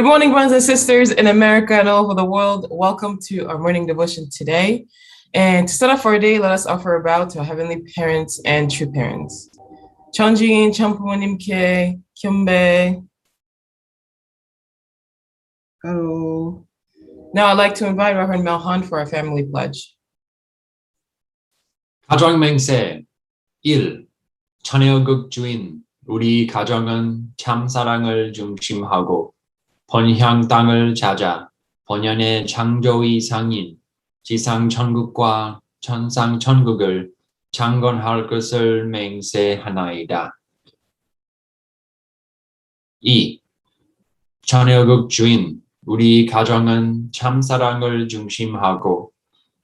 Good morning, brothers and sisters in America and all over the world. Welcome to our morning devotion today. And to start off our day, let us offer a bow to our heavenly parents and true parents. 천주인 참부모님께 겸배. Hello. Now I'd like to invite Reverend Melhan for our family pledge. 가정맹세 1. 천혜의극 주인 우리 가정은 참사랑을 중심하고 번향 땅을 찾아 번연의 창조의 상인 지상천국과 천상천국을 창건할 것을 맹세하나이다. 2. 천혜의극 주인 우리 가정은 참사랑을 중심하고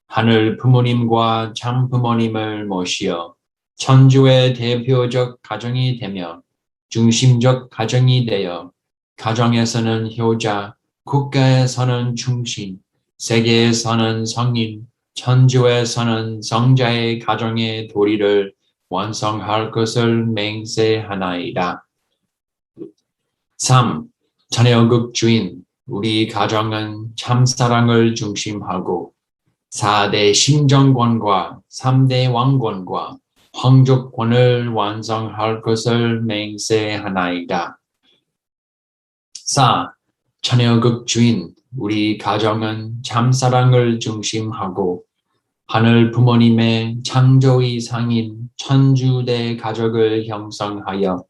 하늘 부모님과 참 부모님을 모시어 천주의 대표적 가정이 되며 중심적 가정이 되어 가정에서는 효자, 국가에서는 충신, 세계에서는 성인, 천주에서는 성자의 가정의 도리를 완성할 것을 맹세하나이다. 3. 천혜의극 주인 우리 가정은 참사랑을 중심하고 4대 심정권과 3대 왕권과 황족권을 완성할 것을 맹세하나이다. 4. 천혜의극 주인 우리 가정은 참사랑을 중심하고 하늘 부모님의 창조의 상인 천주대 가족을 형성하여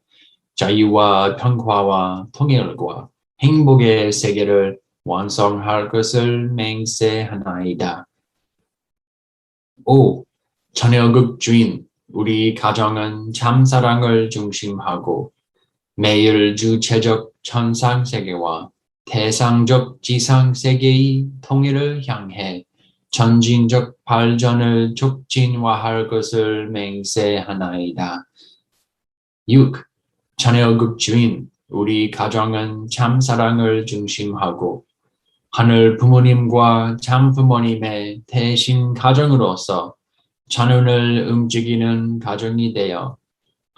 자유와 평화와 통일과 행복의 세계를 완성할 것을 맹세하나이다. 5. 천혜의극 주인 우리 가정은 참사랑을 중심하고 매일 주체적 천상세계와 대상적 지상세계의 통일을 향해 전진적 발전을 촉진화할 것을 맹세하나이다. 6. 천혜의극 주인 우리 가정은 참사랑을 중심하고 하늘 부모님과 참 부모님의 대신 가정으로서 자손을 움직이는 가정이 되어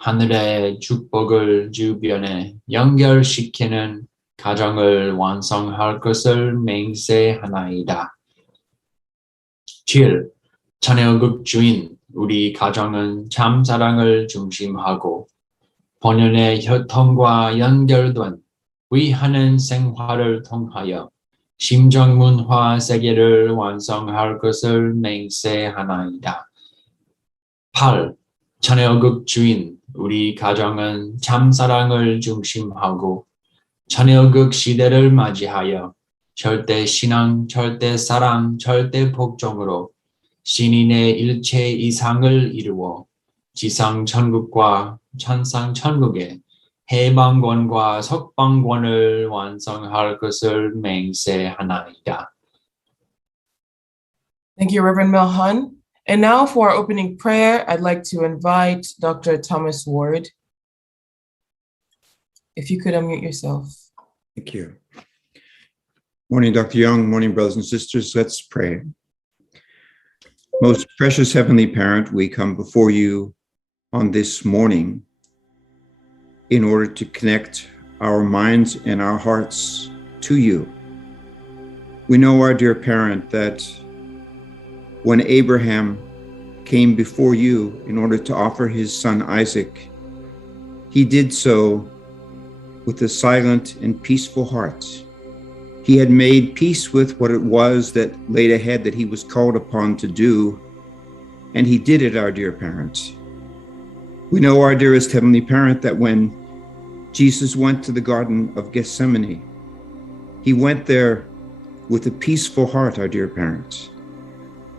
하늘의 축복을 주변에 연결시키는 가정을 완성할 것을 맹세하나이다. 7. 천혜의극 주인 우리 가정은 참사랑을 중심하고 본연의 혈통과 연결된 위하는 생활을 통하여 심정문화 세계를 완성할 것을 맹세하나이다. 8. 천혜의극 주인 우리 가정은 참사랑을 중심하고 천혜의극 시대를 맞이하여 절대신앙, 절대사랑, 절대복종으로 신인의 일체 이상을 이루어 지상천국과 천상천국의 해방권과 석방권을 완성할 것을 맹세하나이다. Thank you, Reverend Melhan. And now for our opening prayer, I'd like to invite Dr. Thomas Ward. If you could unmute yourself. Thank you. Morning, Dr. Yong. Morning, brothers and sisters. Let's pray. Most precious Heavenly Parent, we come before you on this morning in order to connect our minds and our hearts to you. We know, our dear parent, that when Abraham came before you in order to offer his son Isaac, he did so with a silent and peaceful heart. He had made peace with what it was that laid ahead that he was called upon to do, and he did it, our dear parent. We know, our dearest Heavenly Parent, that when Jesus went to the Garden of Gethsemane, he went there with a peaceful heart, our dear parent.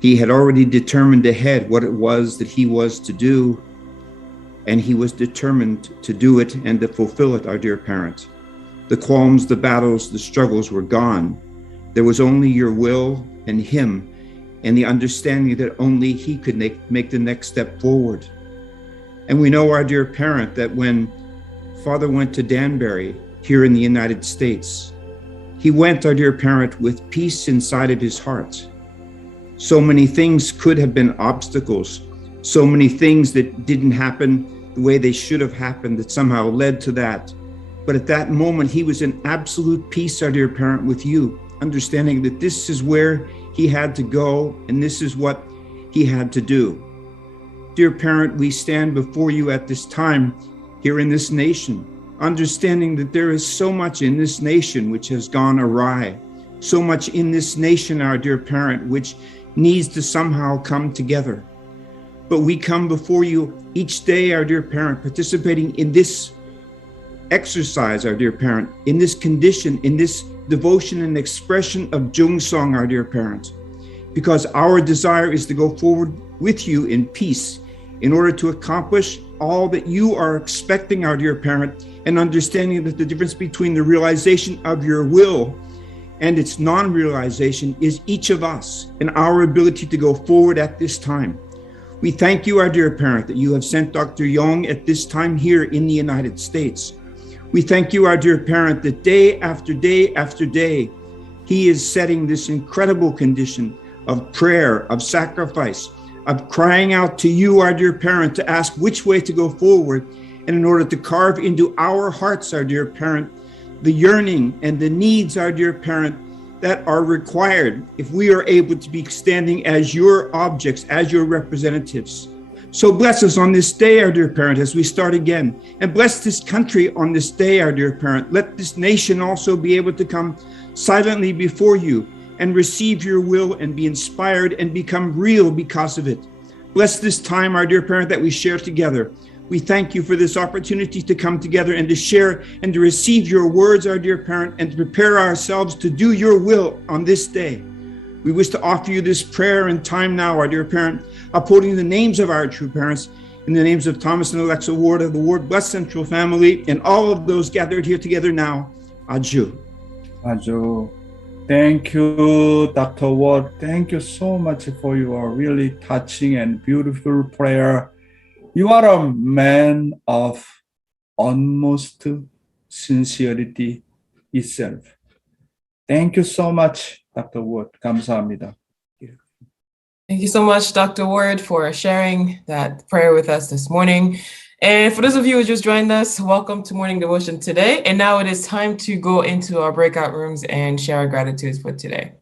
He had already determined ahead what it was that he was to do, and he was determined to do it and to fulfill it, our dear parent. The qualms, the battles, the struggles were gone. There was only your will and him, and the understanding that only he could make the next step forward. And we know, our dear parent, that when Father went to Danbury here in the United States, he went, our dear parent, with peace inside of his heart. So many things could have been obstacles, so many things that didn't happen the way they should have happened that somehow led to that. But at that moment, he was in absolute peace, our dear parent, with you, understanding that this is where he had to go and this is what he had to do. Dear parent, we stand before you at this time here in this nation, understanding that there is so much in this nation which has gone awry, so much in this nation, our dear parent, which needs to somehow come together. But we come before you each day, our dear parent, participating in this exercise, our dear parent, in this condition, in this devotion and expression of Jung Song, our dear parent, because our desire is to go forward with you in peace in order to accomplish all that you are expecting, our dear parent, and understanding that the difference between the realization of your will and its non-realization is each of us and our ability to go forward at this time. We thank you, our dear parent, that you have sent Dr. Yong at this time here in the United States. We thank you, our dear parent, that day after day after day, he is setting this incredible condition of prayer, of sacrifice, of crying out to you, our dear parent, to ask which way to go forward, and in order to carve into our hearts, our dear parent, the yearning and the needs, our dear parent, that are required if we are able to be standing as your objects, as your representatives. So bless us on this day, our dear parent, as we start again, and bless this country on this day, our dear parent. Let this nation also be able to come silently before you and receive your will and be inspired and become real because of it. Bless this time, our dear parent, that we share together. We thank you for this opportunity to come together and to share and to receive your words, our dear parent, and to prepare ourselves to do your will on this day. We wish to offer you this prayer and time now, our dear parent, upholding the names of our true parents, in the names of Thomas and Alexa Ward of the Ward Blessed Central Family, and all of those gathered here together now. Adieu. Adieu. Thank you, Dr. Ward. Thank you so much for your really touching and beautiful prayer. You are a man of utmost sincerity itself. Thank you so much, Dr. Ward. 감사합니다. Thank you so much, Dr. Ward, for sharing that prayer with us this morning. And for those of you who just joined us, welcome to Morning Devotion today. And now it is time to go into our breakout rooms and share our gratitudes for today.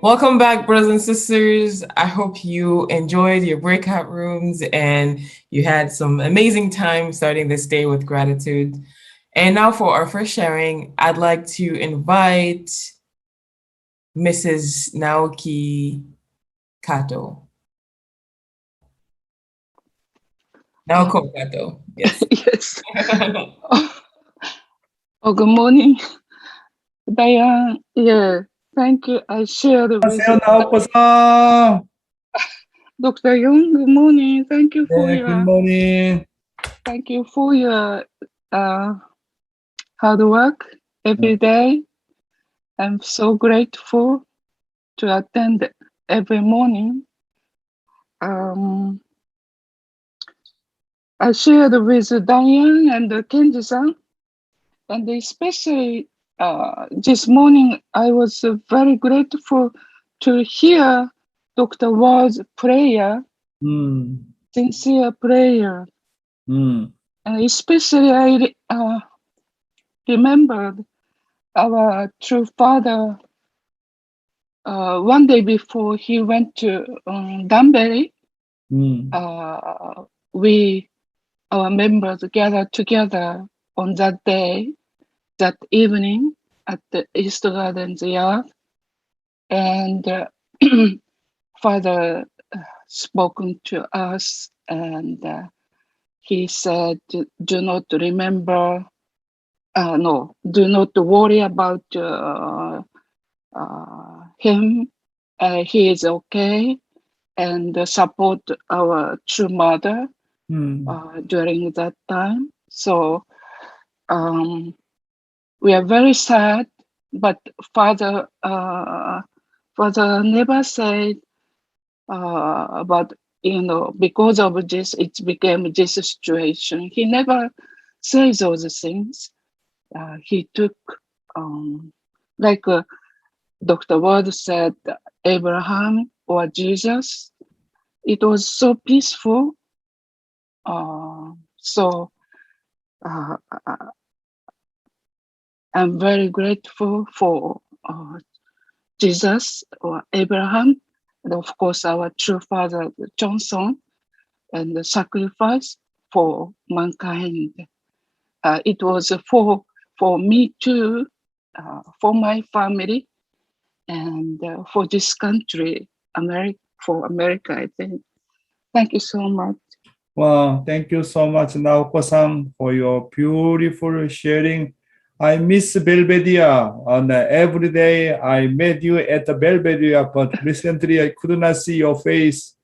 Welcome back, brothers and sisters. I hope you enjoyed your breakout rooms and you had some amazing time starting this day with gratitude. And now for our first sharing, I'd like to invite Mrs. Naoki Kato. Naoko Kato, yes. Yes. Oh, good morning, Diane. Yeah, thank you. I shared with 안녕하세요, 나오코상. Dr. Yong. Good morning. Thank you for 네, 굿모닝. your hard work every day. I'm so grateful to attend every morning. I shared with Diane and Kenji-san, and especially this morning, I was very grateful to hear Dr. Ward's prayer, sincere prayer. And especially I remembered our true father one day before he went to Danbury. Our members gathered together on that day, that evening at the East Gardens yard. And Father spoken to us, and he said, do not worry about him. He is okay, and support our true mother during that time. So we are very sad, but Father never said about, because of this, it became this situation. He never says those things. He took, like Dr. Ward said, Abraham or Jesus. It was so peaceful. So I'm very grateful for Jesus or Abraham, and of course our true father Johnson, and the sacrifice for mankind. It was for me too, for my family, and for this country, for America, I think. Thank you so much. Wow, thank you so much, Naoko-san, for your beautiful sharing. I miss Belvedere, and every day I met you at the Belvedere, but recently I could not see your face.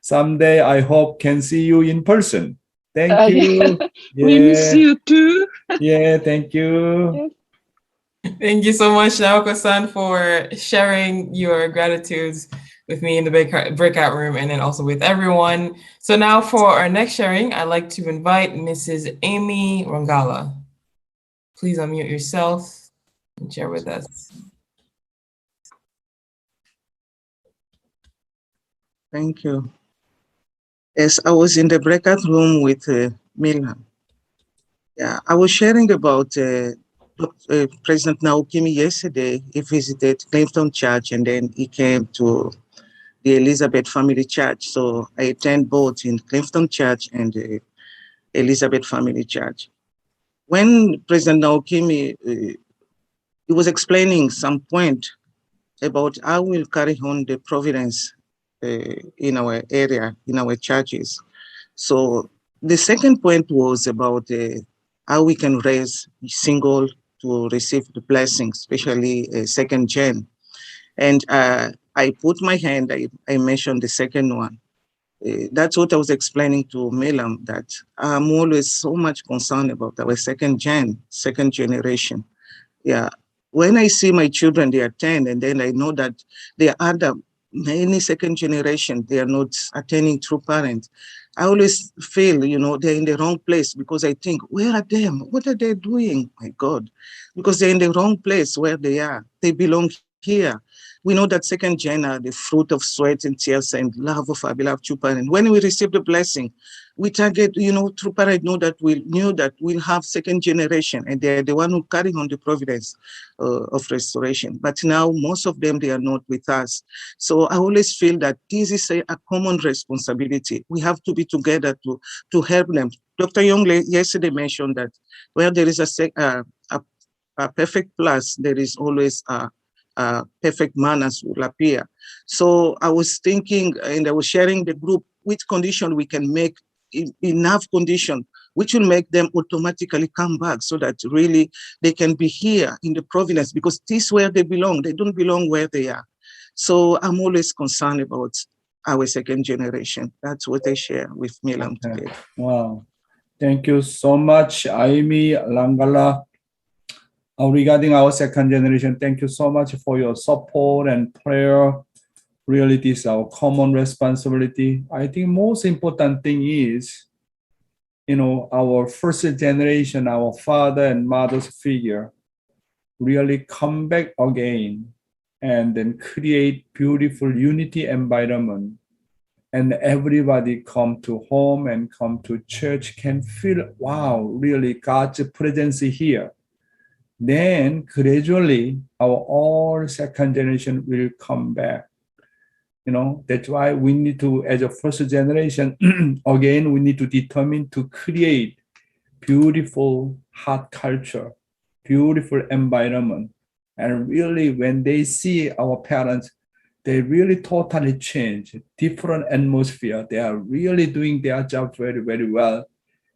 Someday I hope can see you in person. Thank you. We miss you too. Yeah, thank you. Yes. Thank you so much, Naoko-san, for sharing your gratitudes with me in the breakout room and then also with everyone. So now for our next sharing, I'd like to invite Mrs. Amy Rangala. Please unmute yourself and share with us. Thank you. Yes, I was in the breakout room with Milan. Yeah, I was sharing about President Naokimi yesterday. He visited Clifton Church and then he came to the Elizabeth Family Church. So I attend both in Clifton Church and the Elizabeth Family Church. When President Naokimi, he was explaining some point about how we'll carry on the providence in our area, in our churches. So the second point was about how we can raise single to receive the blessings, especially second gen. And I put my hand, I mentioned the second one. That's what I was explaining to Milam, that I'm always so much concerned about our second generation. Yeah. When I see my children, they are 10, and then I know that there are other many second generation, they are not attending true parents. I always feel, they're in the wrong place, because I think, where are them? What are they doing? My God, because they're in the wrong place where they are. They belong here. We know that second gen are the fruit of sweat and tears and love of our beloved true parents. When we receive the blessing, we target, true parents knew that we'll have second generation, and they're the one who carry on the providence of restoration. But now most of them, they are not with us. So I always feel that this is a common responsibility. We have to be together to help them. Dr. Yong yesterday mentioned that where there is a perfect plus, there is always a perfect manners will appear. So I was thinking, and I was sharing the group, which condition we can make enough condition, which will make them automatically come back so that really they can be here in the province, because this is where they belong. They don't belong where they are. So I'm always concerned about our second generation. That's what I share with Milam today. Wow. Thank you so much, Aimi Langala. Regarding our second generation, thank you so much for your support and prayer. Really, this is our common responsibility. I think most important thing is, our first generation, our father and mother's figure, really come back again and then create beautiful unity environment. And everybody come to home and come to church can feel, wow, really God's presence here. Then gradually our all second generation will come back. That's why we need to, as a first generation, again, we need to determine to create beautiful heart culture, beautiful environment. And really, when they see our parents, they really totally change, different atmosphere. They are really doing their job very, very well.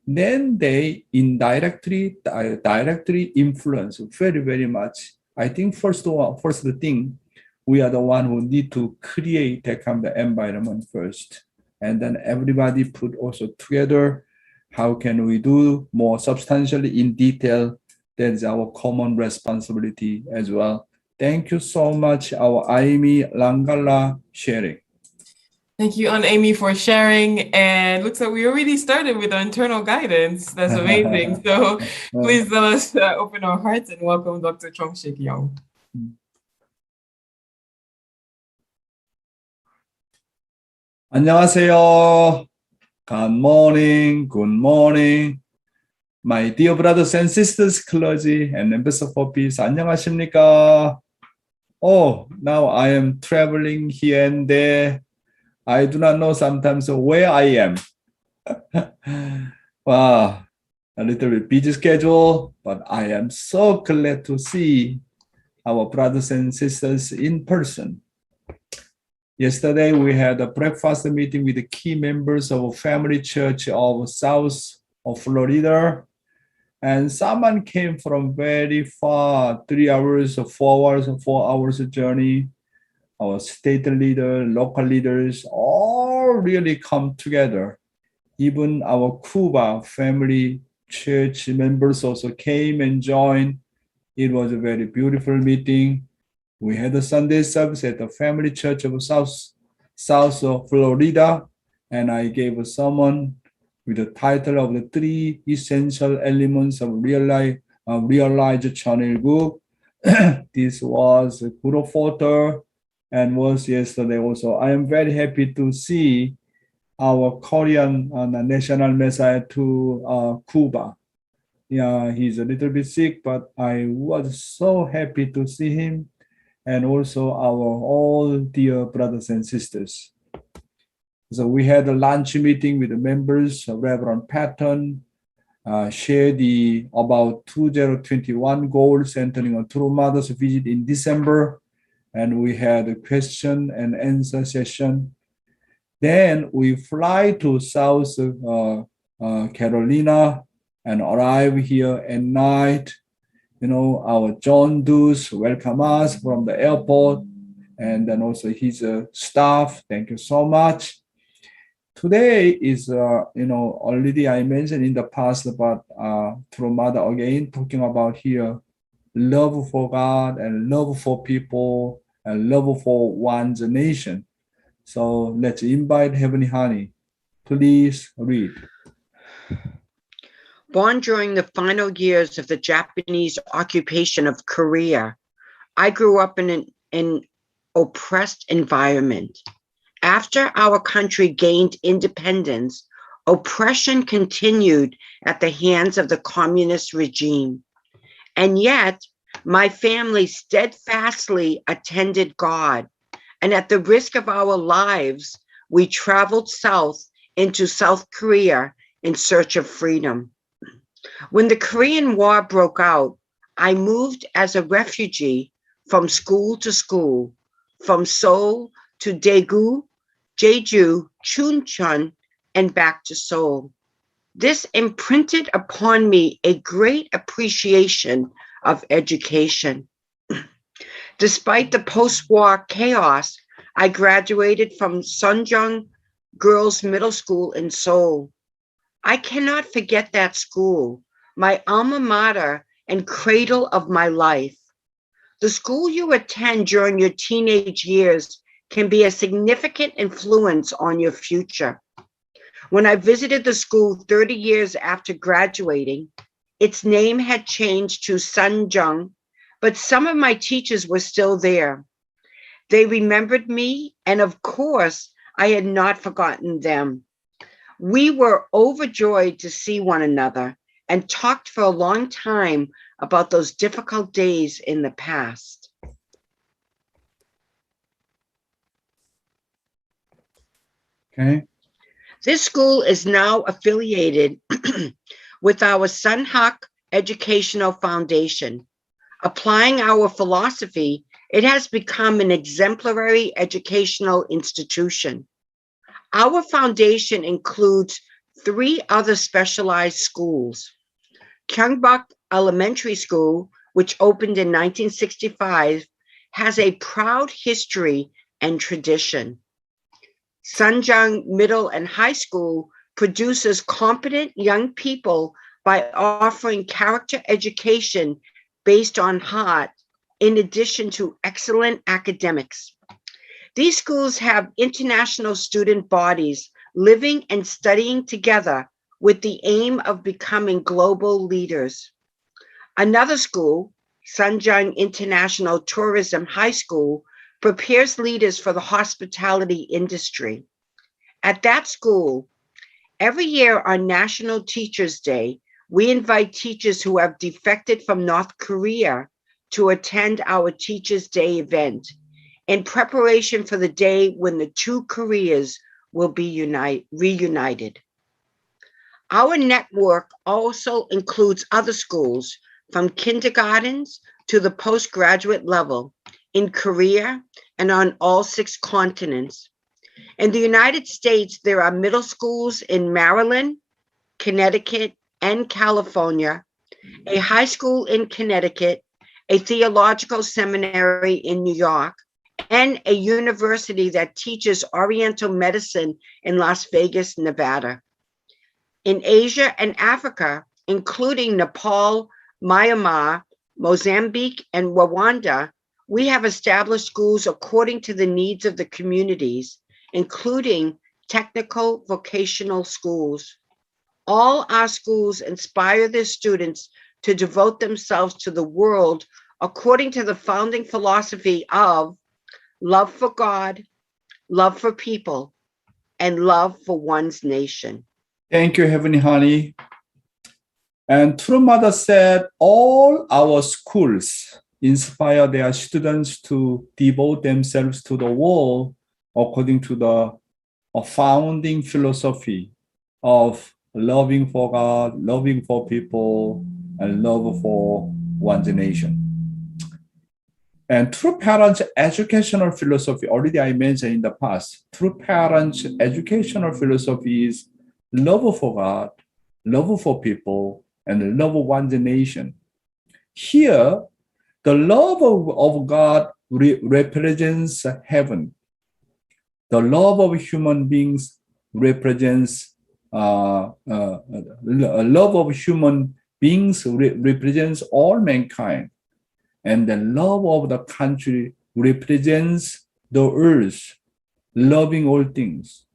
Then they indirectly, directly influence very, very much. I think first thing, we are the one who need to create that kind of environment first. And then everybody put also together, how can we do more substantially in detail? That is our common responsibility as well. Thank you so much, our Aimi Langala sharing. Thank you, Aunt Amy, for sharing. And looks like we already started with our internal guidance. That's amazing. So please let us open our hearts and welcome Dr. Chong-Shik Yong. 안녕하세요. Good morning. Good morning. My dear brothers and sisters, clergy and members of peace, 안녕하십니까? Oh, now I am traveling here and there. I do not know sometimes where I am. Wow, a little bit busy schedule, but I am so glad to see our brothers and sisters in person. Yesterday, we had a breakfast meeting with the key members of a family church of South of Florida. And someone came from very far, 3 hours, 4 hours journey. Our state leader, local leaders, all really come together. Even our Cuba family church members also came and joined. It was a very beautiful meeting. We had a Sunday service at the family church of South of Florida, and I gave a sermon with the title of the 3 essential elements of realized channel group. This was a good photo and was yesterday also. I am very happy to see our Korean national Messiah to Cuba. Yeah, he's a little bit sick, but I was so happy to see him, and also our all dear brothers and sisters. So we had a lunch meeting with the members, Reverend Patton, share about 2021 goals centering on True Mother's visit in December. And we had a question and answer session. Then we fly to South Carolina and arrive here at night. Our John Doos welcome us from the airport, and then also his staff. Thank you so much. Today is, already I mentioned in the past about True Mother again, talking about here, love for God and love for people and love for one's nation. So let's invite Heavenly Honey. Please read. Born during the final years of the Japanese occupation of Korea, I grew up in an oppressed environment. After our country gained independence, Oppression continued at the hands of the communist regime. And yet, my family steadfastly attended God, and at the risk of our lives, we traveled south into South Korea in search of freedom. When the Korean War broke out, I moved as a refugee from school to school, from Seoul to Daegu, Jeju, Chuncheon, and back to Seoul. This imprinted upon me a great appreciation of education. Despite the post-war chaos, I graduated from Sunjung Girls Middle School in Seoul. I cannot forget that school, my alma mater and cradle of my life. The school you attend during your teenage years can be a significant influence on your future. When I visited the school 30 years after graduating, its name had changed to Sunjung, but some of my teachers were still there. They remembered me, and of course, I had not forgotten them. We were overjoyed to see one another and talked for a long time about those difficult days in the past. Okay. This school is now affiliated with our Sunhak Educational Foundation. Applying our philosophy, it has become an exemplary educational institution. Our foundation includes 3 other specialized schools. Kyungbuk Elementary School, which opened in 1965, has a proud history and tradition. Sunjung Middle and High School produces competent young people by offering character education based on heart, in addition to excellent academics. These schools have international student bodies living and studying together with the aim of becoming global leaders. Another school, Sunjung International Tourism High School, prepares leaders for the hospitality industry. At that school, every year on National Teachers Day, we invite teachers who have defected from North Korea to attend our Teachers Day event in preparation for the day when the 2 Koreas will be reunited. Our network also includes other schools from kindergartens to the postgraduate level in Korea and on all 6 continents. In the United States, there are middle schools in Maryland, Connecticut, and California, a high school in Connecticut, a theological seminary in New York, and a university that teaches Oriental medicine in Las Vegas, Nevada. In Asia and Africa, including Nepal, Myanmar, Mozambique, and Rwanda, we have established schools according to the needs of the communities, including technical vocational schools. All our schools inspire their students to devote themselves to the world according to the founding philosophy of love for God, love for people, and love for one's nation. Thank you, Heavenly Honey. And True Mother said, all our schools inspire their students to devote themselves to the world according to the founding philosophy of loving for God, loving for people, and love for one's nation. And True Parents' educational philosophy, already I mentioned in the past, True Parents' educational philosophy is love for God, love for people, and love one's nation. Here, the love of God represents heaven. The love of human beings represents love of human beings represents all mankind, and the love of the country represents the earth, loving all things.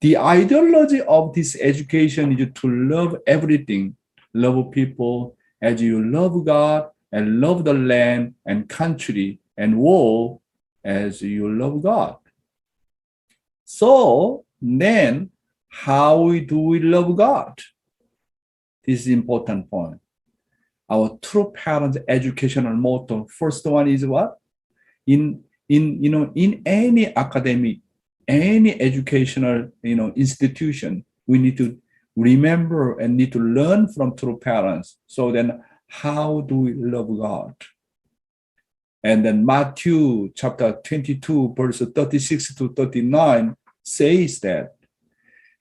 The ideology of this education is to love everything, love people as you love God, and love the land and country and world as you love God. So then, How do we love God? This is important point. Our true parents' educational motto. First one is what? In any academic, any educational institution, we need to remember and need to learn from true parents. So then, how do we love God? And then Matthew chapter 22, verse 36 to 39 says that,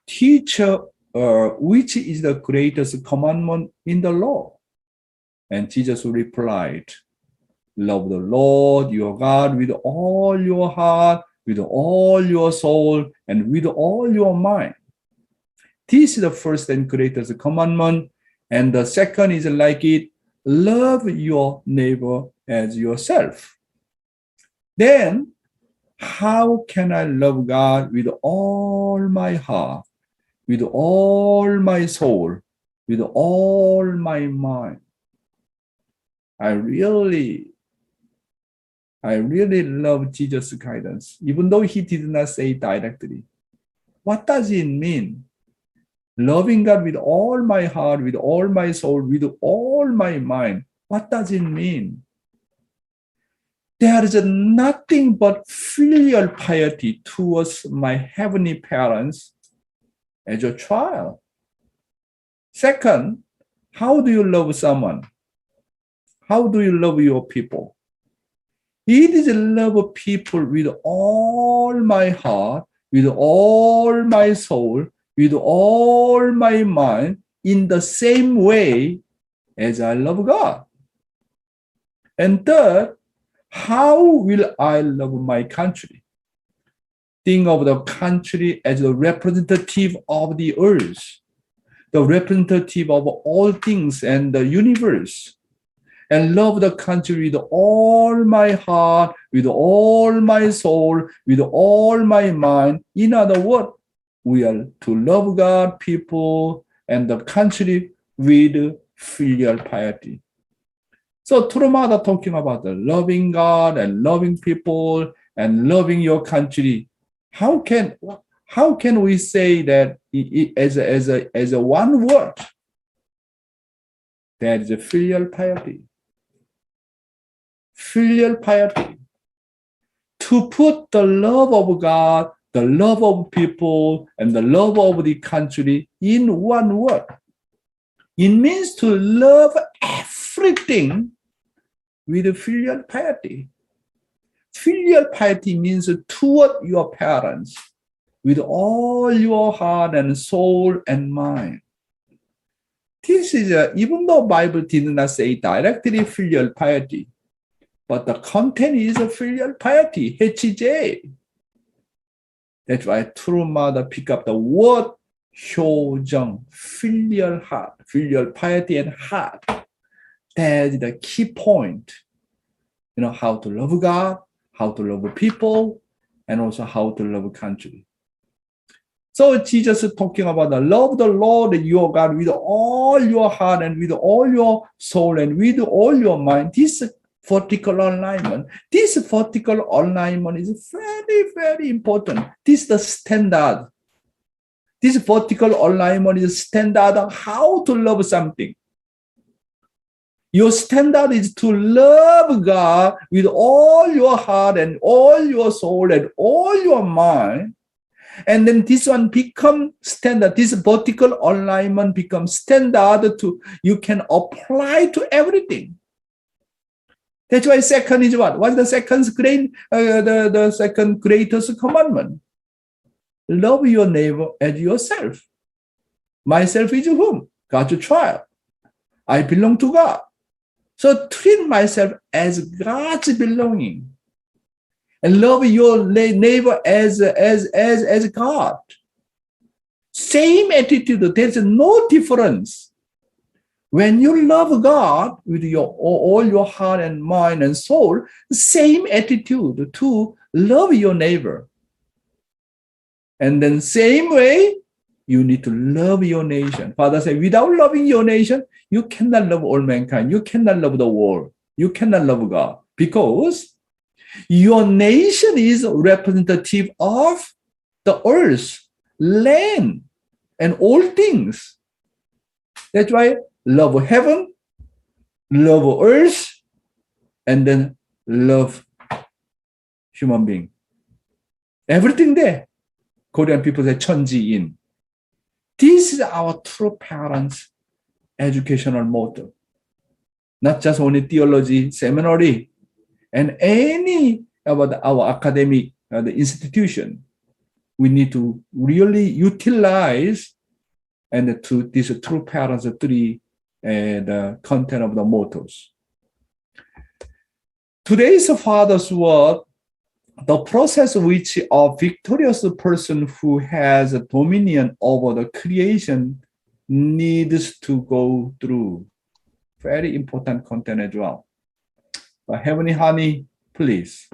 Teacher, which is the greatest commandment in the law? And Jesus replied, love the Lord your God with all your heart, with all your soul, and with all your mind. This is the first and greatest commandment. And the second is like it, love your neighbor as yourself. Then, how can I love God with all my heart, with all my soul, with all my mind? I really love Jesus' guidance, even though he did not say it directly. What does it mean? Loving God with all my heart, with all my soul, with all my mind. What does it mean? There is nothing but filial piety towards my heavenly parents as a child. Second, how do you love someone? How do you love your people? It is love people with all my heart, with all my soul, with all my mind, in the same way as I love God. And third, how will I love my country? Think of the country as the representative of the earth, the representative of all things and the universe. And love the country with all my heart, with all my soul, with all my mind. In other words, we are to love God, people, and the country with filial piety. So true mother talking about the loving God and loving people and loving your country. How can we say that as a one word? That is a filial piety. Filial piety. To put the love of God, the love of people, and the love of the country in one word. It means to love everything with filial piety. Filial piety means toward your parents with all your heart and soul and mind. This is, even though Bible did not say directly filial piety, but the content is a filial piety, HJ. That's why true mother pick up the word 효정, filial heart, filial piety and heart. That's the key point. How to love God, how to love people, and also how to love country. So Jesus is talking about love the Lord your God with all your heart and with all your soul and with all your mind. This vertical alignment. This vertical alignment is very, very important. This is the standard. This vertical alignment is standard on how to love something. Your standard is to love God with all your heart and all your soul and all your mind. And then this one becomes standard. This vertical alignment becomes standard you can apply to everything. That's why second is what? What's the the second greatest commandment? Love your neighbor as yourself. Myself is whom? God's child. I belong to God. So treat myself as God's belonging. And love your neighbor as God. Same attitude. There's no difference. When you love God with all your heart and mind and soul, same attitude to love your neighbor. And then same way, you need to love your nation. Father said, without loving your nation, you cannot love all mankind. You cannot love the world. You cannot love God. Because your nation is representative of the earth, land, and all things. That's why love heaven, love earth, and then love human being. Everything there. Korean people say 천지인. This is our true parents' educational motto. Not just only theology seminary and any about our academic the institution. We need to really utilize and to these true parents three the content of the mottos. Today's Father's Word, the process which a victorious person who has a dominion over the creation needs to go through. Very important content as well. Heavenly Honey, please.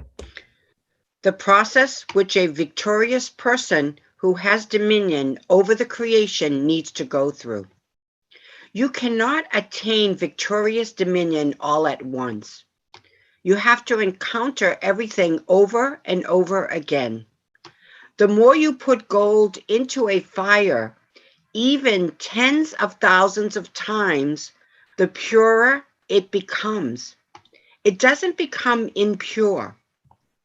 The process which a victorious person who has dominion over the creation needs to go through. You cannot attain victorious dominion all at once. You have to encounter everything over and over again. The more you put gold into a fire, even tens of thousands of times, the purer it becomes. It doesn't become impure.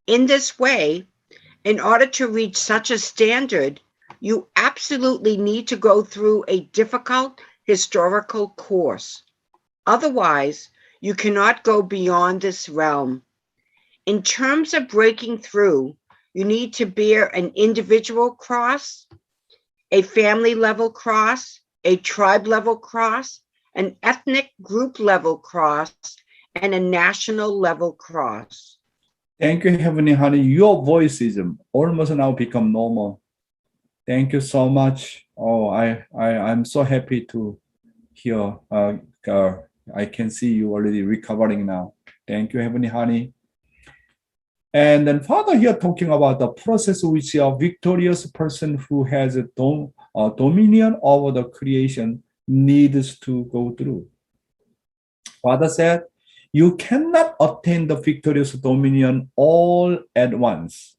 In this way, in order to reach such a standard, you absolutely need to go through a difficult historical course. Otherwise, you cannot go beyond this realm. In terms of breaking through, you need to bear an individual cross, a family level cross, a tribe level cross, an ethnic group level cross, and a national level cross. Thank you, Heavenly Honey. Your voice is almost now become normal. Thank you so much. Oh, I'm so happy to hear. I can see you already recovering now. Thank you, Heavenly Honey. And then Father here talking about the process which a victorious person who has a dominion over the creation needs to go through. Father said, you cannot attain the victorious dominion all at once.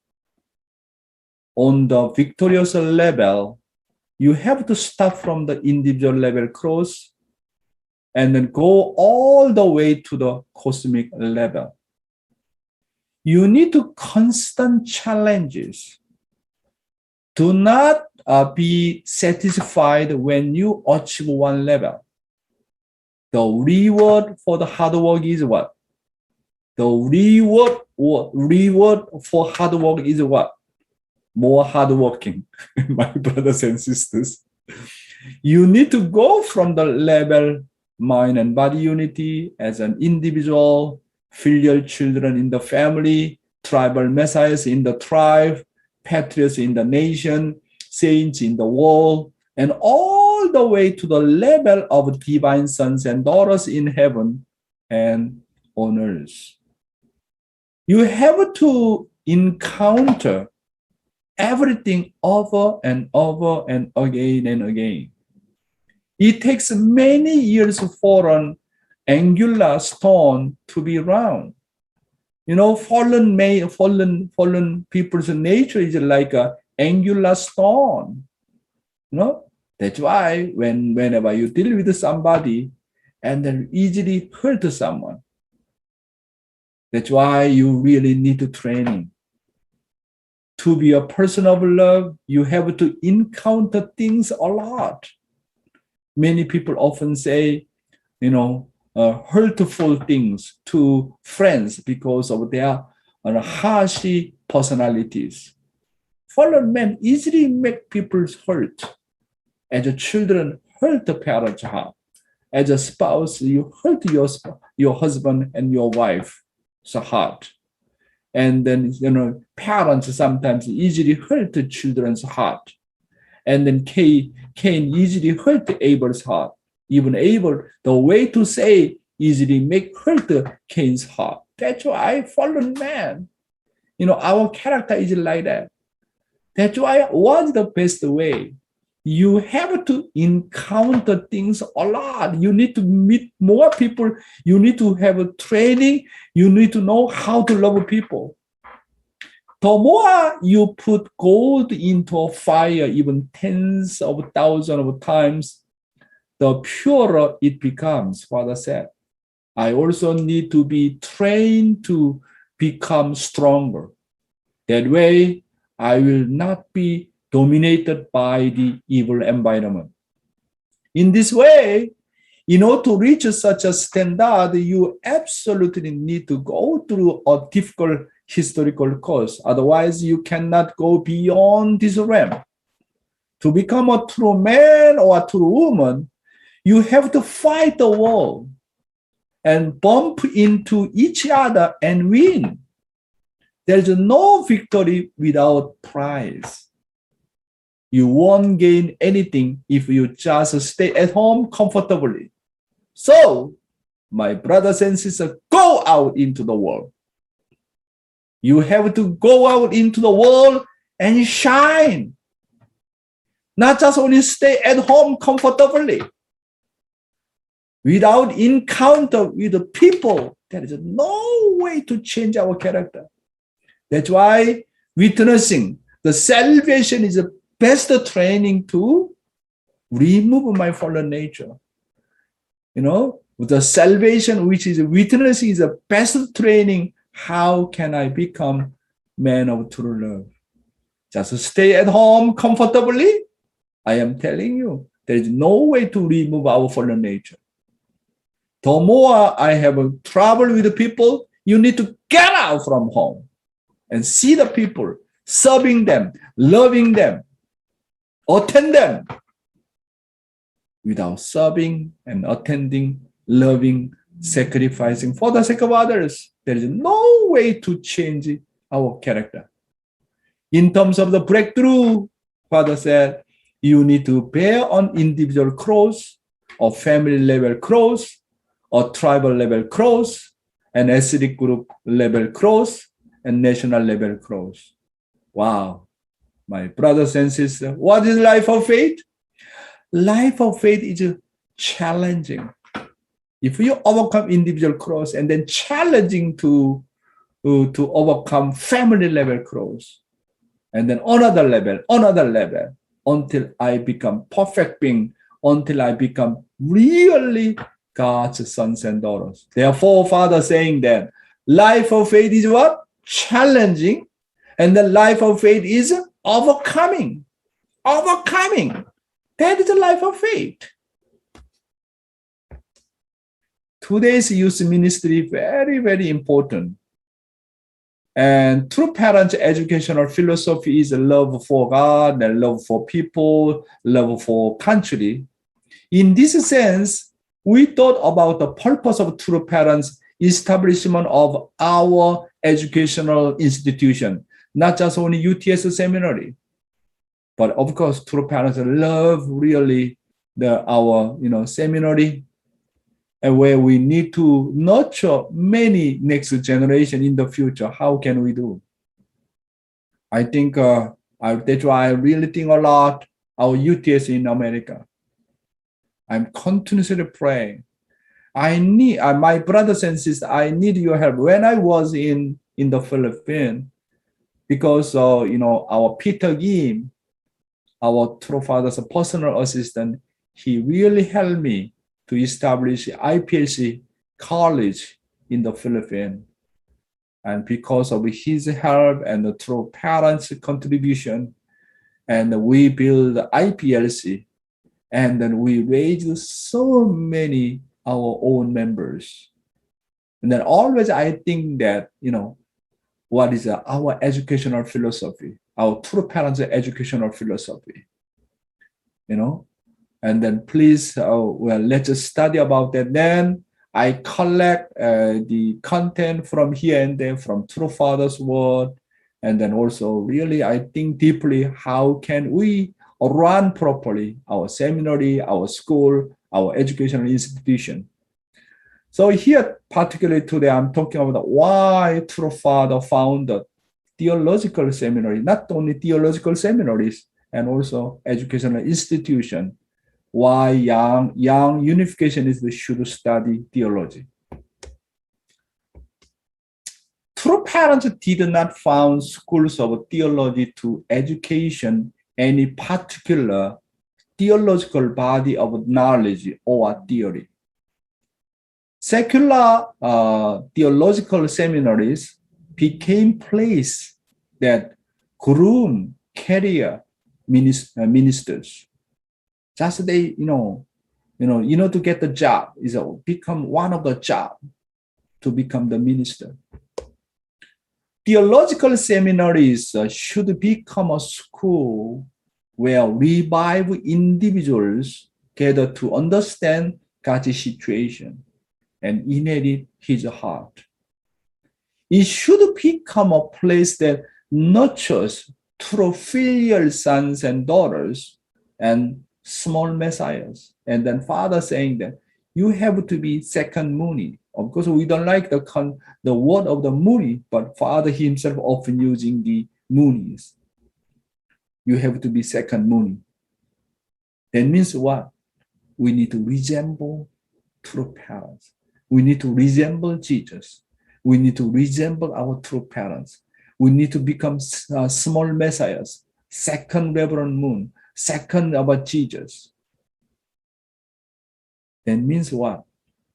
On the victorious level, you have to start from the individual level cross and then go all the way to the cosmic level. You need to constant challenges. Do not be satisfied when you achieve one level. The reward for the hard work is what? The reward for hard work is what? More hardworking, my brothers and sisters. You need to go from the level mind and body unity as an individual, filial children in the family, tribal messiahs in the tribe, patriots in the nation, saints in the world, and all the way to the level of divine sons and daughters in heaven and on earth. You have to encounter everything over and over and again and again. It takes many years for an angular stone to be round. You know, fallen people's nature is like an angular stone. You know, that's why whenever you deal with somebody and then easily hurt someone, that's why you really need to training. To be a person of love, you have to encounter things a lot. Many people often say, hurtful things to friends because of their harsh personalities. Fallen men easily make people hurt. As a children, hurt the parents' heart. As a spouse, you hurt your husband and your wife's heart. And then, parents sometimes easily hurt the children's heart. And then Cain easily hurt Abel's heart. Even Abel, the way to say, easily make hurt Cain's heart. That's why fallen man. Our character is like that. That's why what's the best way? You have to encounter things a lot. You need to meet more people. You need to have a training. You need to know how to love people. The more you put gold into a fire, even tens of thousands of times, the purer it becomes, Father said. I also need to be trained to become stronger. That way, I will not be dominated by the evil environment. In this way, in order to reach such a standard, you absolutely need to go through a difficult historical course. Otherwise, you cannot go beyond this realm. To become a true man or a true woman, you have to fight the war and bump into each other and win. There's no victory without prize. You won't gain anything if you just stay at home comfortably. So, my brothers and sisters, go out into the world. You have to go out into the world and shine. Not just only stay at home comfortably. Without encounter with the people, there is no way to change our character. That's why witnessing the salvation is the best training to remove my fallen nature. You know, the salvation, which is witnessing, is the best training. How can I become man of true love? Just stay at home comfortably? I am telling you, there is no way to remove our fallen nature. The more I have trouble with the people, you need to get out from home and see the people, serving them, loving them, attend them. Without serving and attending, loving, sacrificing for the sake of others, there is no way to change our character. In terms of the breakthrough, Father said, you need to bear an individual cross, a family level cross, a tribal level cross, an ethnic group level cross, and national level cross. Wow. My brothers and sisters, what is life of faith? Life of faith is challenging. If you overcome individual cross and then challenging to overcome family level cross, and then another level, until I become perfect being, until I become really God's sons and daughters. Therefore, Father saying that life of faith is what? Challenging. And the life of faith is overcoming. Overcoming. That is the life of faith. Today's youth ministry, very, very important. And true parents' educational philosophy is love for God and love for people, love for country. In this sense, we thought about the purpose of true parents' establishment of our educational institution, not just only UTS seminary. But of course, true parents love really our seminary, and where we need to nurture many next generation in the future. How can we do? I think that's why I really think a lot our UTS in America. I'm continuously praying. I need my brothers and sisters. I need your help. When I was in the Philippines, because our Peter Kim, our true father's personal assistant, he really helped me to establish IPLC college in the Philippines. And because of his help and the true parents' contribution, and we build IPLC, and then we raised so many our own members. And then always I think that, what is our educational philosophy, our true parents' educational philosophy, And then please, let's just study about that. Then I collect the content from here and there, from True Father's Word. And then also really, I think deeply, how can we run properly our seminary, our school, our educational institution. So here, particularly today, I'm talking about why True Father founded theological seminary, not only theological seminaries, and also educational institution. Why young unificationists should study theology. true parents did not found schools of theology to education any particular theological body of knowledge or theory. Secular theological seminaries became place that groom career ministers. Just they, to get the job is become one of the job to become the minister. Theological seminaries should become a school where revived individuals gather to understand God's situation and inherit his heart. It should become a place that nurtures true filial sons and daughters and small messiahs. And then Father saying that you have to be second Mooney. Of course, we don't like the word of the Mooney, but Father himself often using the Moonies. You have to be second Mooney. That means what? We need to resemble true parents. We need to resemble Jesus. We need to resemble our true parents. We need to become small messiahs, second Reverend Moon, second about Jesus. That means what?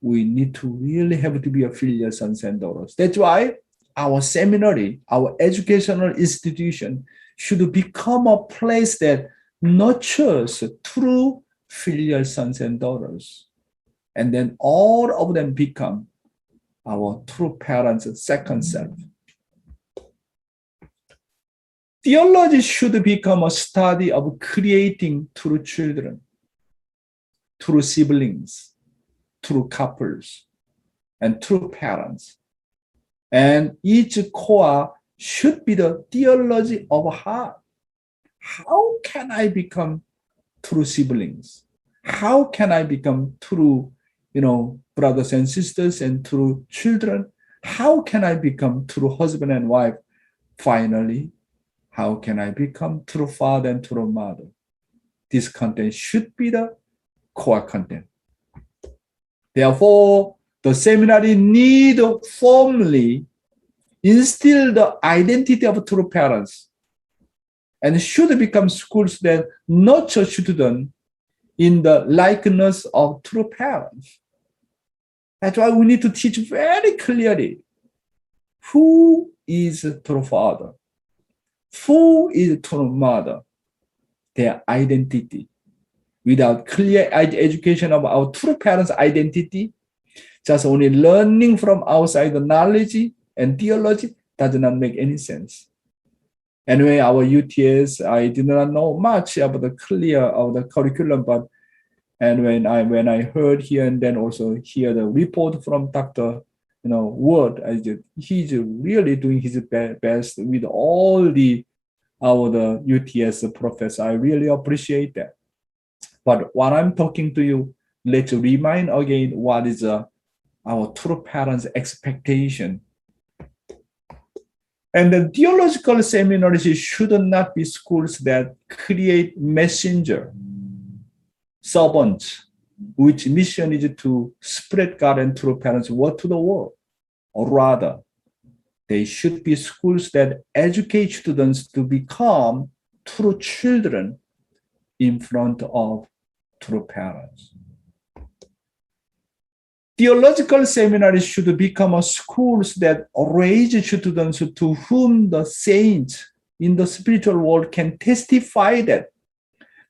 We need to really have to be a filial sons and daughters. That's why our seminary, our educational institution should become a place that nurtures true filial sons and daughters. And then all of them become our true parents' second self. Theology should become a study of creating true children, true siblings, true couples, and true parents. And each core should be the theology of heart. How can I become true siblings? How can I become true, brothers and sisters and true children? How can I become true husband and wife? Finally, how can I become true father and true mother? This content should be the core content. Therefore, the seminary need firmly instill the identity of true parents and should become schools that nurture children in the likeness of true parents. That's why we need to teach very clearly who is true father, who is true mother, their identity. Without clear education of our true parents' identity, just only learning from outside the knowledge and theology does not make any sense. Anyway, our UTS, I did not know much about the clear of the curriculum, but when I heard here and then also hear the report from Dr. Word, he's really doing his best with all the UTS professor. I really appreciate that. But while I'm talking to you, let's remind again what is our true parents' expectation. And the theological seminaries should not be schools that create messenger, servants, which mission is to spread God and true parents' word to the world. Or rather, they should be schools that educate students to become true children in front of true parents. Theological seminaries should become schools that raise students to whom the saints in the spiritual world can testify that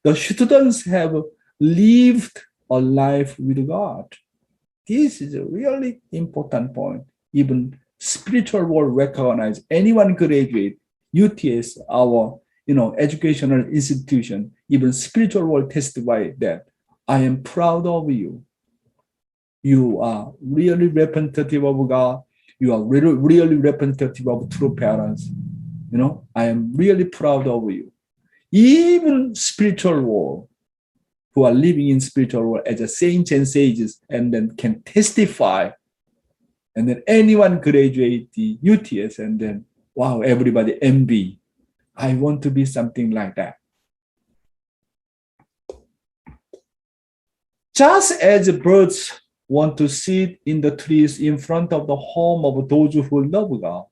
the students have lived a life with God. This is a really important point. Even spiritual world recognize anyone graduate, UTS, our educational institution, even spiritual world testify that I am proud of you. You are really representative of God. You are really representative of true parents. I am really proud of you. Even spiritual world, who are living in spiritual world as a saints and sages, and then can testify. And then anyone graduate the UTS, and then, wow, everybody envy. I want to be something like that. Just as birds want to sit in the trees in front of the home of those who love God,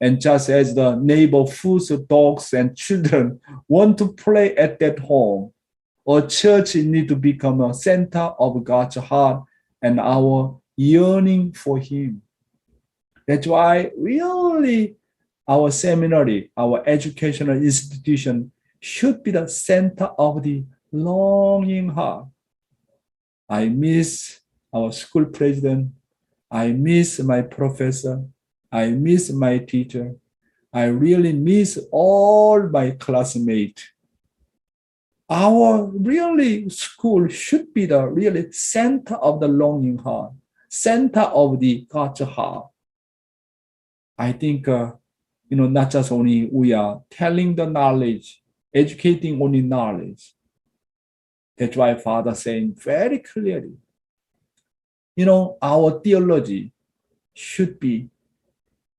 And just as the neighborhood's dogs and children want to play at that home, a church needs to become a center of God's heart and our yearning for Him. That's why really our seminary, our educational institution should be the center of the longing heart. I miss our school president. I miss my professor. I miss my teacher. I really miss all my classmates. Our really school should be the really center of the longing heart, center of the God's heart. I think, not just only we are telling the knowledge, educating only knowledge. That's why Father saying very clearly, our theology should be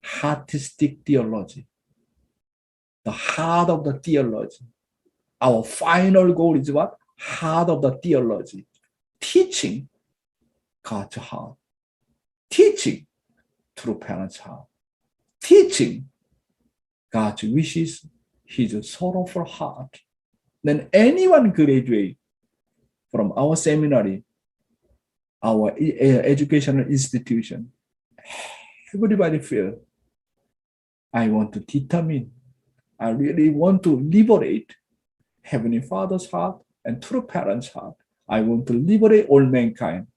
heartistic theology, the heart of the theology. Our final goal is what? Heart of the theology. Teaching God's heart. Teaching true parents' heart. Teaching God's wishes, His sorrowful heart. Then anyone graduate from our seminary, our educational institution, everybody feel, I want to determine, I really want to liberate Heavenly Father's heart and true parents' heart. I want to liberate all mankind.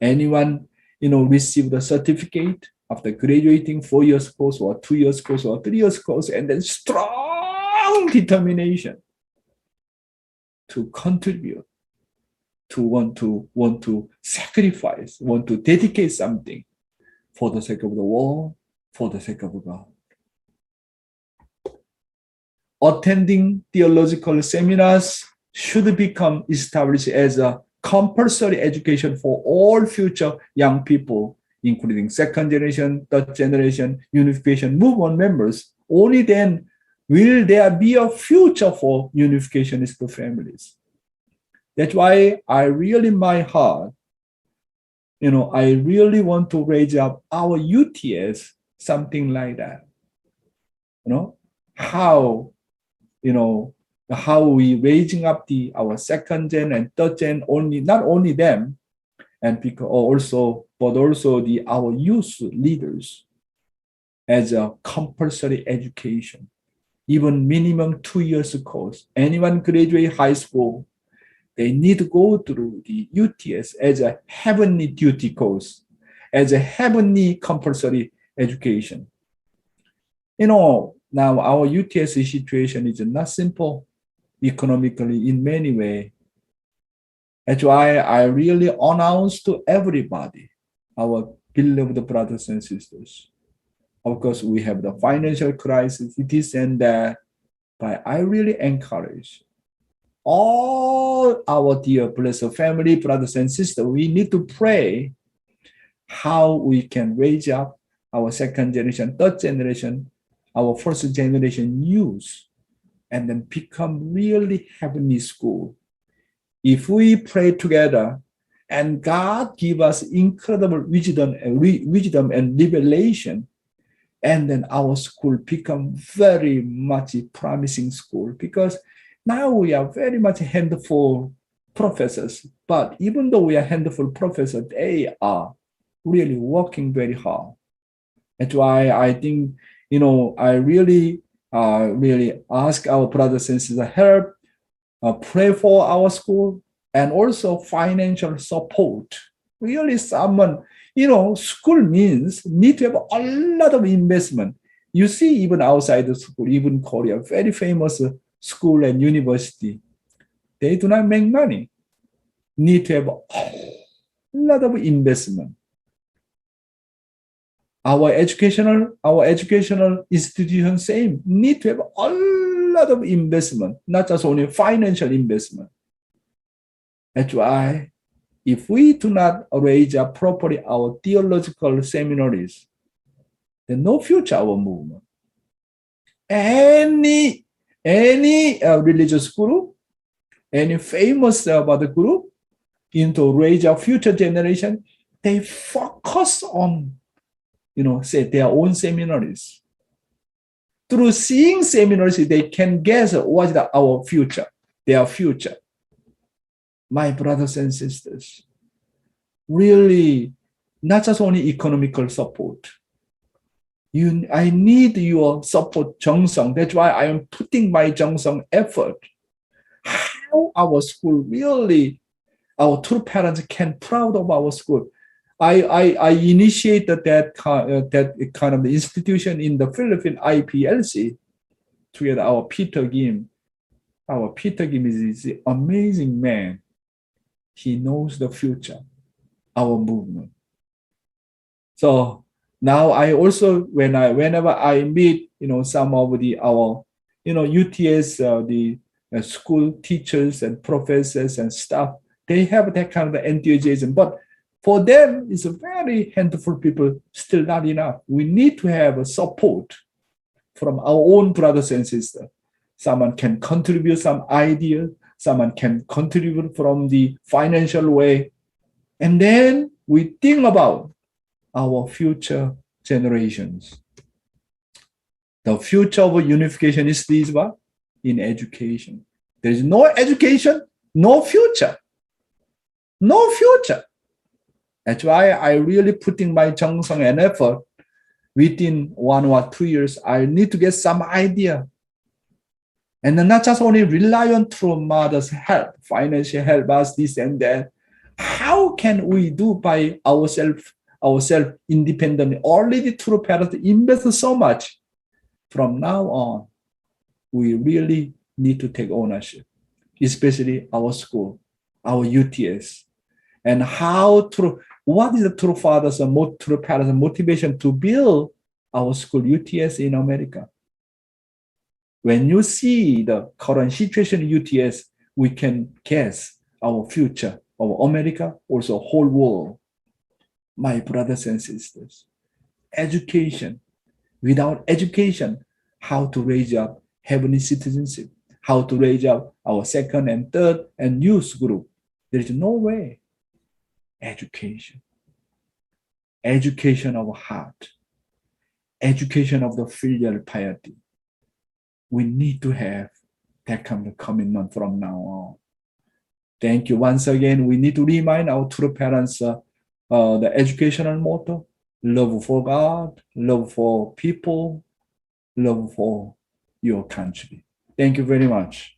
Anyone, receive the certificate after graduating 4 years course or 2 years course or 3 years course, and then strong determination to contribute, to want to sacrifice, want to dedicate something for the sake of the world, for the sake of God. Attending theological seminars should become established as a compulsory education for all future young people, including second generation, third generation, unification movement members. Only then will there be a future for unificationist families. That's why I really, my heart, I really want to raise up our UTS, something like that. How we raising up our second gen and third gen, not only them, and because also our youth leaders as a compulsory education, even minimum 2 years course. Anyone graduate high school, they need to go through the UTS as a heavenly duty course, as a heavenly compulsory education. Now our UTS situation is not simple economically in many ways. That's why I really announce to everybody, our beloved brothers and sisters. Of course, we have the financial crisis, this and that, but I really encourage all our dear blessed family, brothers and sisters, we need to pray how we can raise up our second generation, third generation, our first generation youth, and then become really heavenly school. If we pray together and God give us incredible wisdom and revelation, and then our school become very much a promising school, because now we are very much handful professors, but even though we are handful professors, they are really working very hard. That's why I think, I really ask our brothers and sisters help, pray for our school, and also financial support. Really someone, school means need to have a lot of investment. You see, even outside the school, even Korea, very famous school and university, they do not make money. Need to have a lot of investment. Our educational institution same need to have a lot of investment, not just only financial investment. That's why if we do not raise up properly our theological seminaries, then no future our movement. Any religious group, any famous about the group, into raise up future generation, they focus on, say their own seminaries. through seeing seminars, they can guess what is our future, their future. My brothers and sisters, really, not just only economical support. I need your support, Jeong-sung. That's why I am putting my Jeong-sung effort. How our school really, our true parents can proud of our school. I initiated that kind of institution in the Philippines, IPLC, together our Peter Kim. Our Peter Kim is an amazing man. He knows the future, our movement. So now I also, whenever I meet, some of our UTS, the school teachers and professors and staff, they have that kind of enthusiasm. But for them, it's a very handful of people, still not enough. We need to have a support from our own brothers and sisters. Someone can contribute some idea, someone can contribute from the financial way. And then we think about our future generations. The future of unification is this one, in education. There is no education, no future. No future. That's why I really putting my Jeong-sung and effort. Within 1 or 2 years, I need to get some idea. And not just only rely on through mother's help, financial help, us this and that. How can we do by ourselves independently? Already true parents invest so much. From now on, we really need to take ownership, especially our school, our UTS, and what is the true fathers and true parents' motivation to build our school UTS in America? When you see the current situation in UTS, we can guess our future of America, also whole world. My brothers and sisters, education. Without education, how to raise up heavenly citizenship, how to raise up our second and third and youth group. There is no way. Education. Education of heart. Education of the filial piety. We need to have that kind of commitment from now on. Thank you. Once again, we need to remind our true parents the educational motto: love for God, love for people, love for your country. Thank you very much.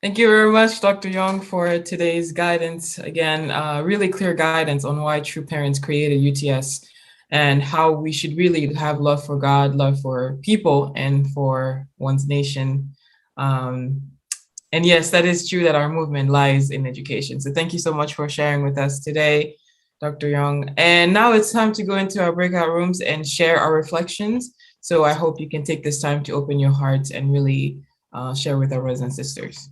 Thank you very much, Dr. Yong, for today's guidance. Again, really clear guidance on why True Parents created UTS and how we should really have love for God, love for people, and for one's nation. And yes, that is true that our movement lies in education. So thank you so much for sharing with us today, Dr. Yong. And now it's time to go into our breakout rooms and share our reflections. So I hope you can take this time to open your hearts and really share with our brothers and sisters.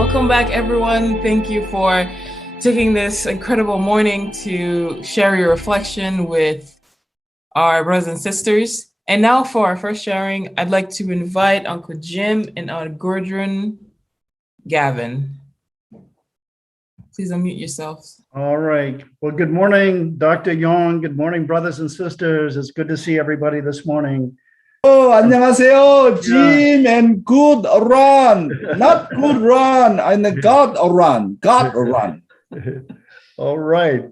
Welcome back, everyone. Thank you for taking this incredible morning to share your reflection with our brothers and sisters. And now for our first sharing, I'd like to invite Uncle Jim and Aunt Gordon Gavin. Please unmute yourselves. All right. Well, good morning, Dr. Yong. Good morning, brothers and sisters. It's good to see everybody this morning. Oh, 안녕하세요, Jim, and good run. Not good run, and God run. God run. All right.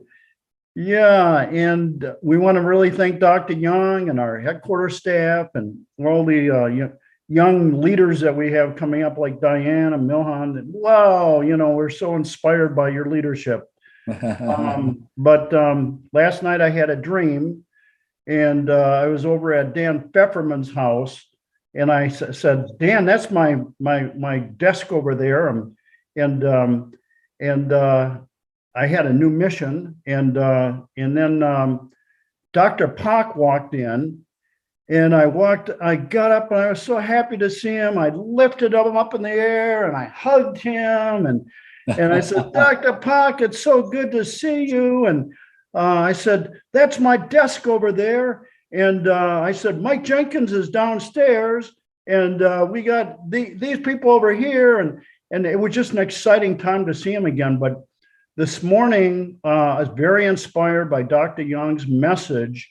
Yeah, and we want to really thank Dr. Young and our headquarters staff and all the young leaders that we have coming up, like Diane and Milhan. And wow, we're so inspired by your leadership. But last night I had a dream, and I was over at Dan Pfefferman's house, and I said, Dan, that's my desk over there, and I had a new mission, and then Dr. Pak walked in, and I got up, and I was so happy to see him. I lifted him up in the air, and I hugged him, and I said, Dr. Pak, it's so good to see you. And I said, that's my desk over there. And I said, Mike Jenkins is downstairs, and we got these people over here, and it was just an exciting time to see him again. But this morning, I was very inspired by Dr. Young's message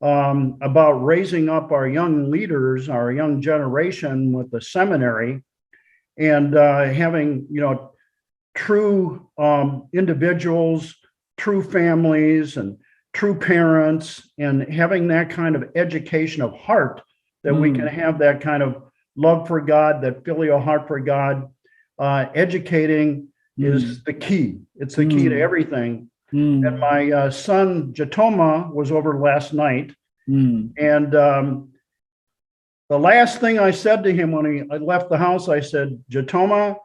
about raising up our young leaders, our young generation with the seminary, and having, true individuals, true families, and true parents, and having that kind of education of heart that we can have that kind of love for God, that filial heart for God. Educating is the key. It's the key to everything. And my son Jatoma was over last night, and the last thing I said to him when I left the house, I said, Jatoma,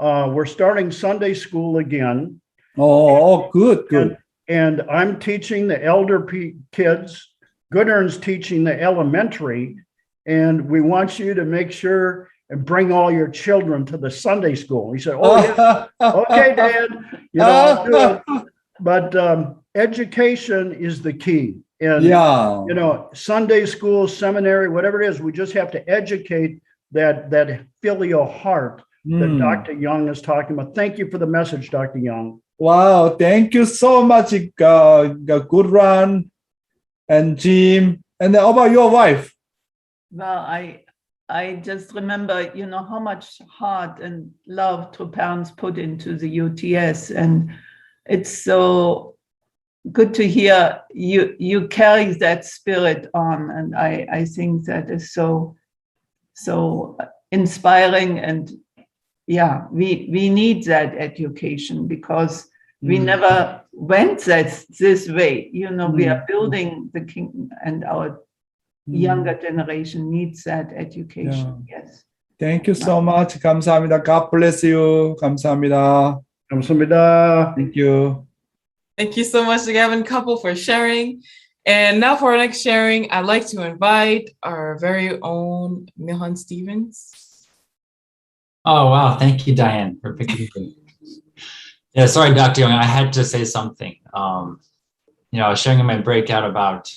we're starting Sunday school again. Oh, good. And I'm teaching the elder kids. Goodern's teaching the elementary, and we want you to make sure and bring all your children to the Sunday school. He said, oh, yeah. Okay, Dad, I'll do it. But education is the key. And, Sunday school, seminary, whatever it is, we just have to educate that filial heart that Dr. Young is talking about. Thank you for the message, Dr. Young. Wow, thank you so much, good run, and Jim. And how about your wife? Well, I just remember, how much heart and love two parents put into the UTS, and it's so good to hear you carry that spirit on, and I think that is so inspiring. And yeah, we need that education because we never went this way. We are building the kingdom, and our younger generation needs that education. Yes. Thank you so much. 감사합니다. God bless you. 감사합니다. 감사합니다. Thank you. Thank you so much, Gavin couple, for sharing. And now for our next sharing, I'd like to invite our very own Milhan Stevens. Oh, wow. Thank you, Diane, for picking me. Yeah, sorry, Dr. Young, I had to say something. I was sharing in my breakout about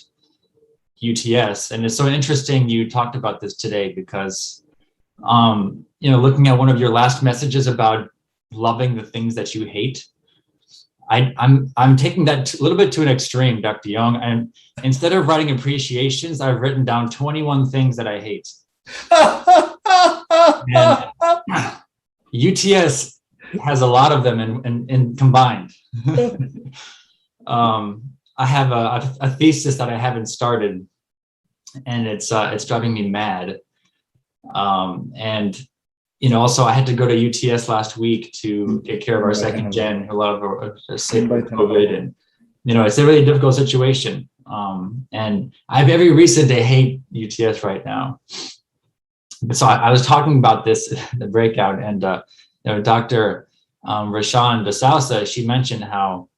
UTS, and it's so interesting you talked about this today because, looking at one of your last messages about loving the things that you hate, I'm taking that a little bit to an extreme, Dr. Young, and instead of writing appreciations, I've written down 21 things that I hate. And UTS has a lot of them and combined. I have a thesis that I haven't started, and it's driving me mad. And also I had to go to UTS last week to take care of our second gen. A lot of are sick with COVID, and it's a really difficult situation. And I have every reason to hate UTS right now. So I was talking about this in the breakout, and Dr. Rashan DeSalsa, she mentioned how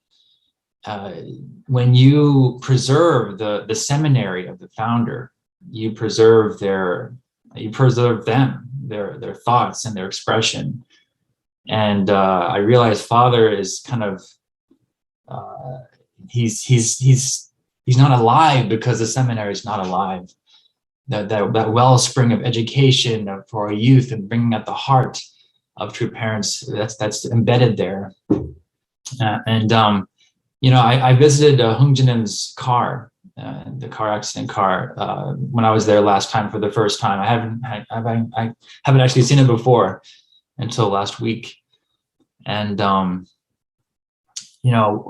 when you preserve the seminary of the founder, you preserve them, their thoughts and their expression. And I realized Father is kind of he's not alive because the seminary is not alive. That wellspring of education for our youth and bringing at the heart of true parents, that's embedded there. I visited Hung Jinim's car, the car accident car, when I was there last time for the first time. I haven't actually seen it before until last week. And I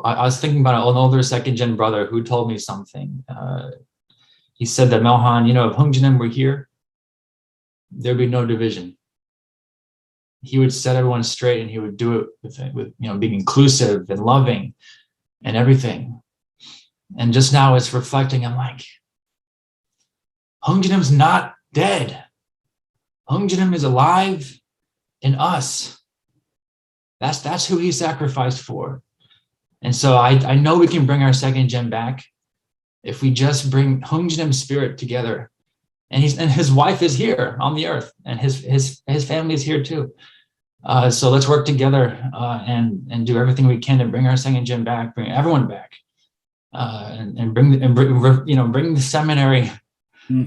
was thinking about an older second-gen brother who told me something. He said that, Melhan, if Hung Jinim were here, there'd be no division. He would set everyone straight, and he would do it with being inclusive and loving and everything. And just now it's reflecting, I'm like, Hung Jinim's not dead. Hung Jinim is alive in us. That's who he sacrificed for. And so I know we can bring our second gen back if we just bring Hung Jinim's spirit together. And his wife is here on the earth, and his family is here too. So let's work together and do everything we can to bring our second gen back, bring everyone back, and bring the seminary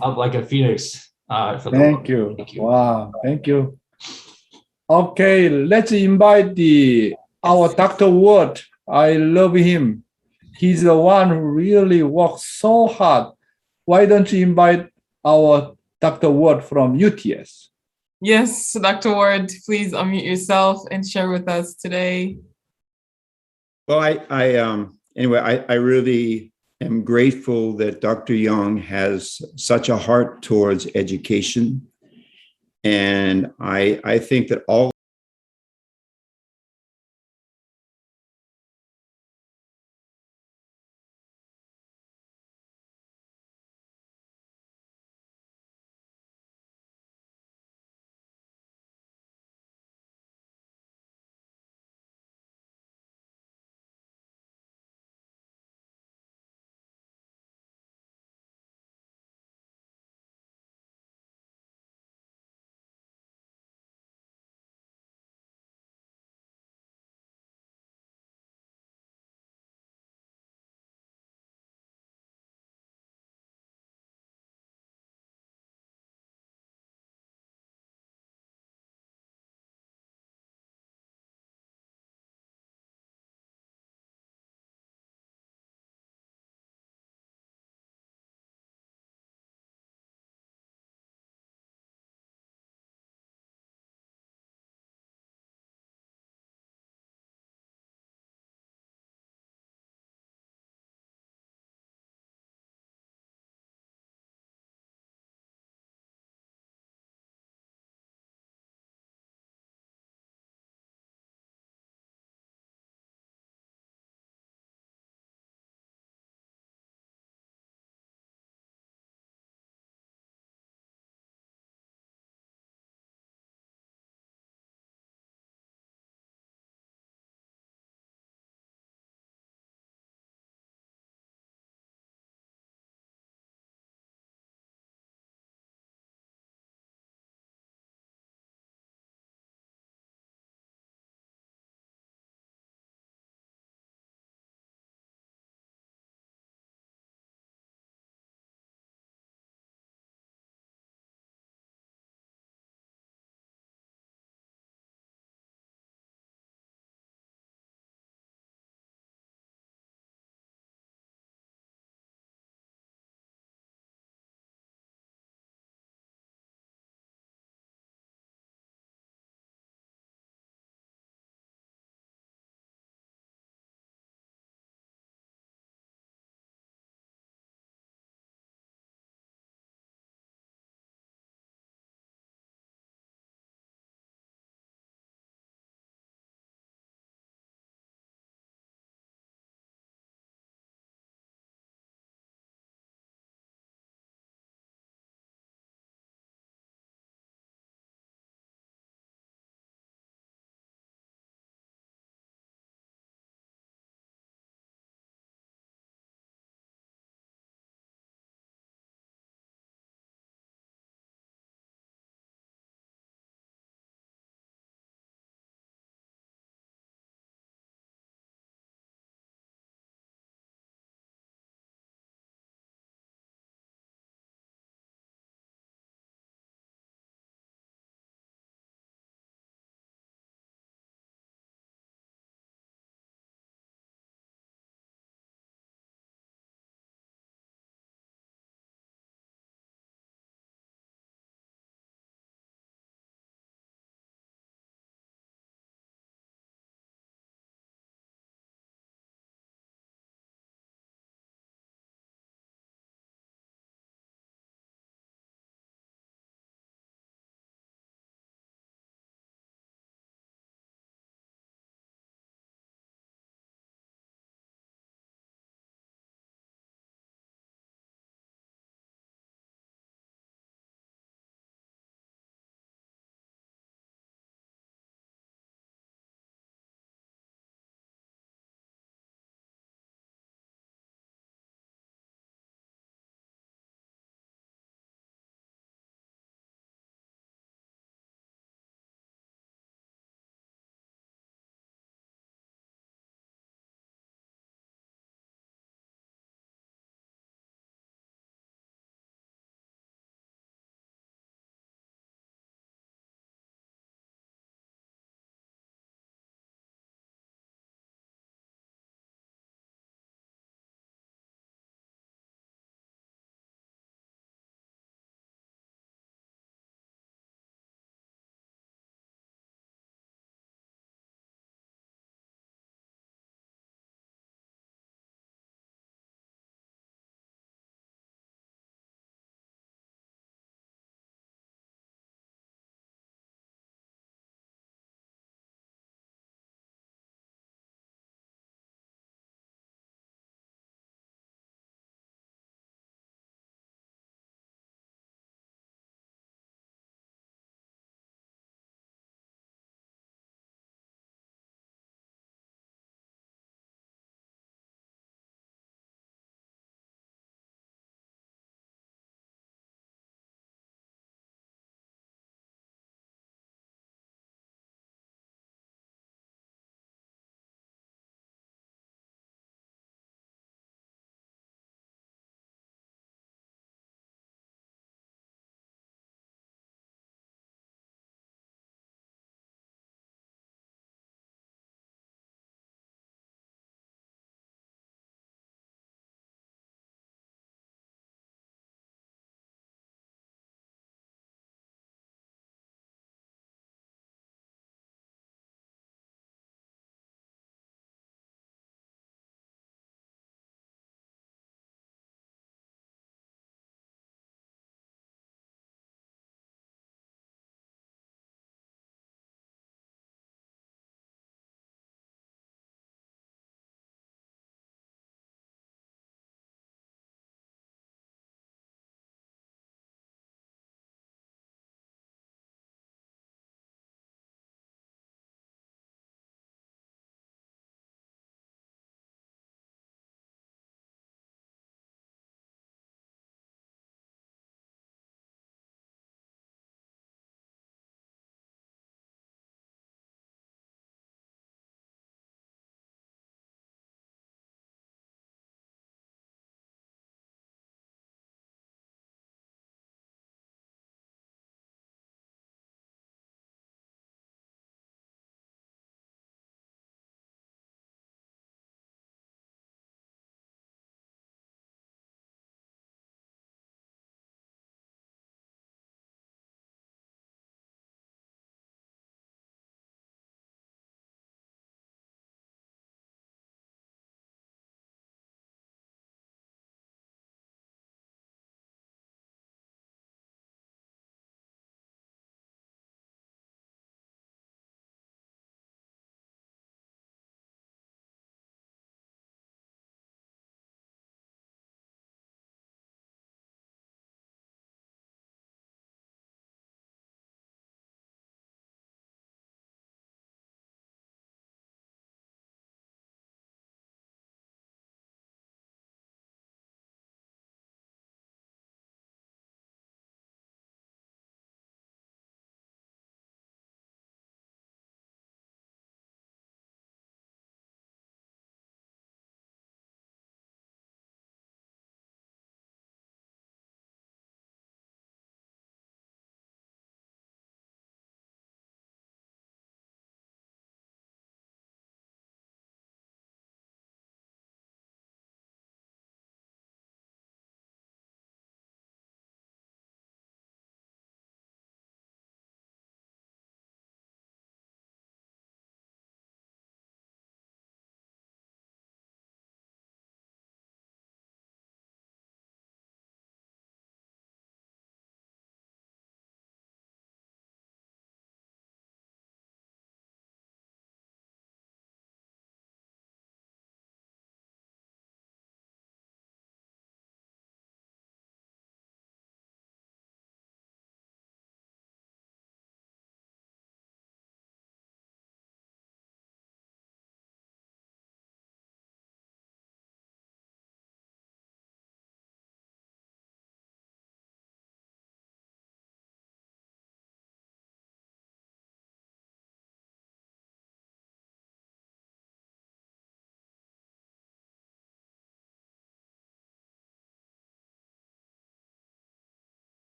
up like a phoenix. Thank you. Wow, thank you. Okay, let's invite our Dr. Ward. I love him. He's the one who really works so hard. Why don't you invite our Dr. Ward from UTS? Yes, Dr. Ward, please unmute yourself and share with us today. Well, I really am grateful that Dr. Yong has such a heart towards education. And I think that all